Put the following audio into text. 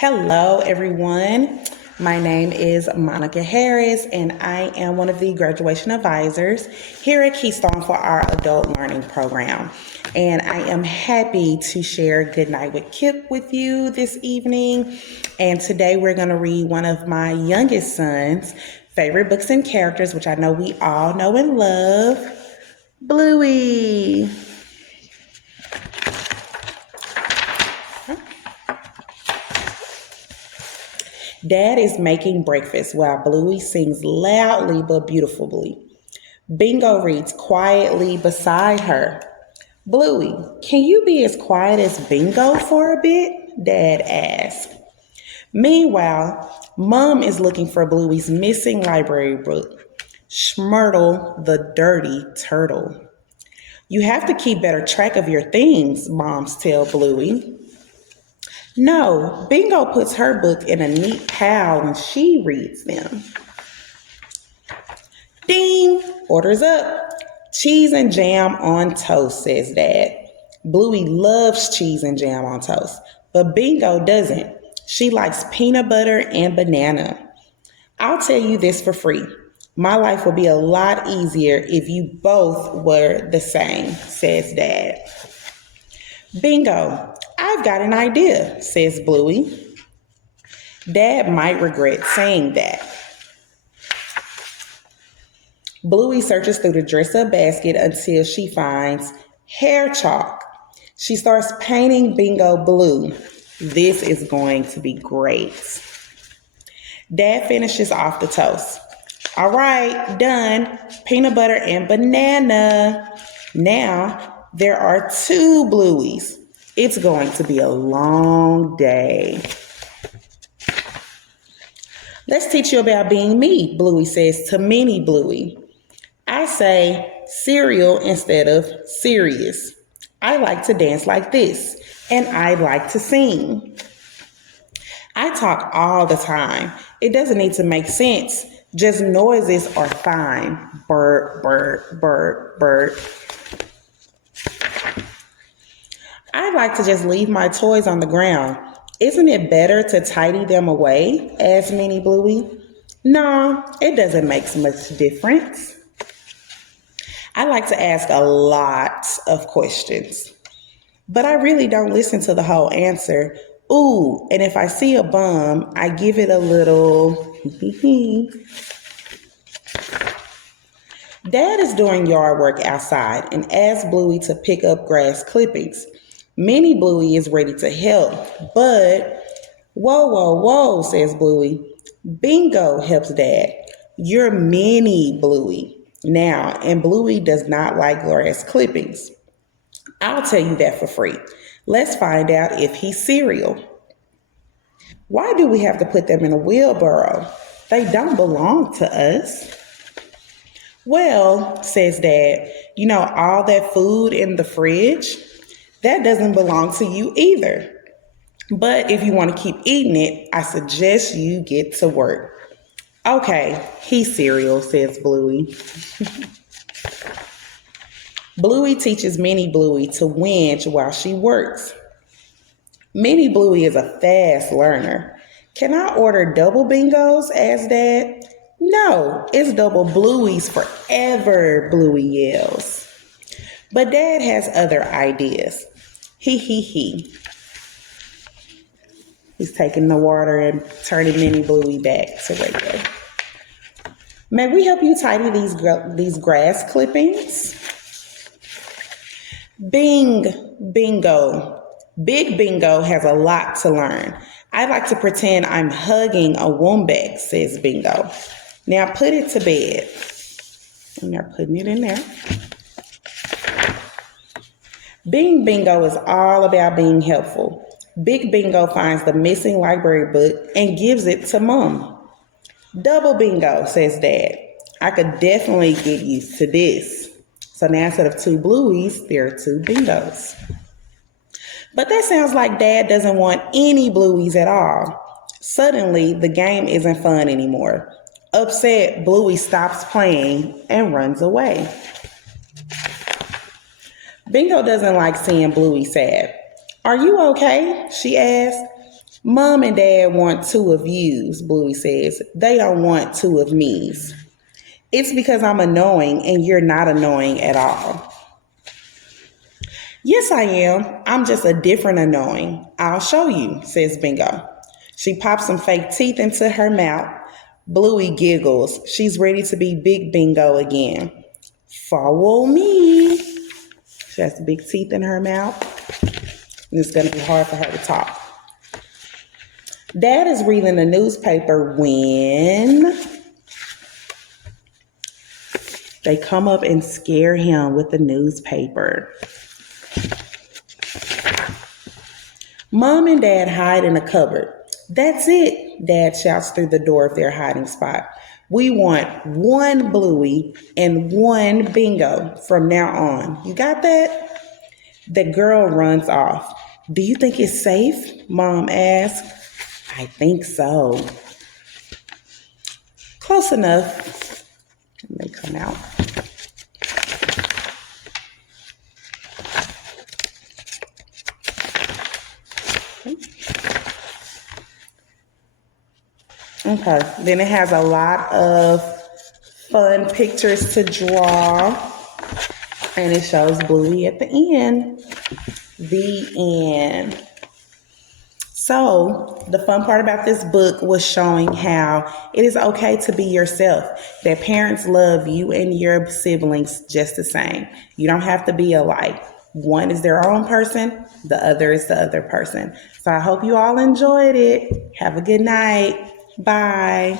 Hello, everyone. My name is Monica Harris, and I am one of the graduation advisors here at Keystone for our adult learning program. And I am happy to share Goodnight with Kip with you this evening. And today we're going to read one of my youngest son's favorite books and characters, which I know we all know and love, Bluey. Dad is making breakfast while Bluey sings loudly but beautifully. Bingo reads quietly beside her. Bluey, can you be as quiet as Bingo for a bit? Dad asked. Meanwhile, Mom is looking for Bluey's missing library book, Schmurtle the Dirty Turtle. You have to keep better track of your things, Moms tell Bluey. No, Bingo puts her book in a neat pile when she reads them. Ding! Orders up. Cheese and jam on toast, says Dad. Bluey loves cheese and jam on toast, but Bingo doesn't. She likes peanut butter and banana. I'll tell you this for free. My life will be a lot easier if you both were the same, says Dad. Bingo, I've got an idea, says Bluey. Dad might regret saying that. Bluey searches through the dress-up basket until she finds hair chalk. She starts painting Bingo blue. This is going to be great. Dad finishes off the toast. All right, done. Peanut butter and banana. Now there are two Blueys. It's going to be a long day. Let's teach you about being me, Bluey says to Mini Bluey. I say cereal instead of serious. I like to dance like this, and I like to sing. I talk all the time. It doesn't need to make sense. Just noises are fine. Bird, bird, bird, bird. I like to just leave my toys on the ground. Isn't it better to tidy them away? Asked Mini Bluey. No, it doesn't make much difference. I like to ask a lot of questions, but I really don't listen to the whole answer. Ooh, and if I see a bum, I give it a little Dad is doing yard work outside and asks Bluey to pick up grass clippings. Mini Bluey is ready to help, but whoa, says Bluey. Bingo helps Dad. You're Mini Bluey now, and Bluey does not like grass clippings. I'll tell you that for free. Let's find out if he's cereal. Why do we have to put them in a wheelbarrow? They don't belong to us. Well, says Dad, you know all that food in the fridge? That doesn't belong to you either. But if you want to keep eating it, I suggest you get to work. Okay, he's cereal, says Bluey. Bluey teaches Mini Bluey to whinge while she works. Mini Bluey is a fast learner. Can I order double bingos? Asked Dad. No, it's double Blueys forever, Bluey yells. But Dad has other ideas. He. He's taking the water and turning Mini Bluey back to regular. May we help you tidy these grass clippings? Bingo. Big Bingo has a lot to learn. I like to pretend I'm hugging a wombat, says Bingo. Now put it to bed. And they're putting it in there. Bingo is all about being helpful. Big Bingo finds the missing library book and gives it to Mom. Double Bingo, says Dad. I could definitely get used to this. So now instead of two Blueys, there are two Bingos. But that sounds like Dad doesn't want any Blueys at all. Suddenly, the game isn't fun anymore. Upset, Bluey stops playing and runs away. Bingo doesn't like seeing Bluey sad. Are you okay? She asked. Mom and Dad want two of yous, Bluey says. They don't want two of me's. It's because I'm annoying and you're not annoying at all. Yes, I am. I'm just a different annoying. I'll show you, says Bingo. She pops some fake teeth into her mouth. Bluey giggles. She's ready to be Big Bingo again. Follow me. She has big teeth in her mouth. And it's going to be hard for her to talk. Dad is reading the newspaper when they come up and scare him with the newspaper. Mom and Dad hide in a cupboard. That's it, Dad shouts through the door of their hiding spot. We want one Bluey and one Bingo from now on. You got that? The girl runs off. Do you think it's safe? Mom asks. I think so. Close enough. And they come out. Okay, then it has a lot of fun pictures to draw, and it shows Bluey at the end. The end. So, the fun part about this book was showing how it is okay to be yourself, that parents love you and your siblings just the same. You don't have to be alike. One is their own person, the other is the other person. So, I hope you all enjoyed it. Have a good night. Bye.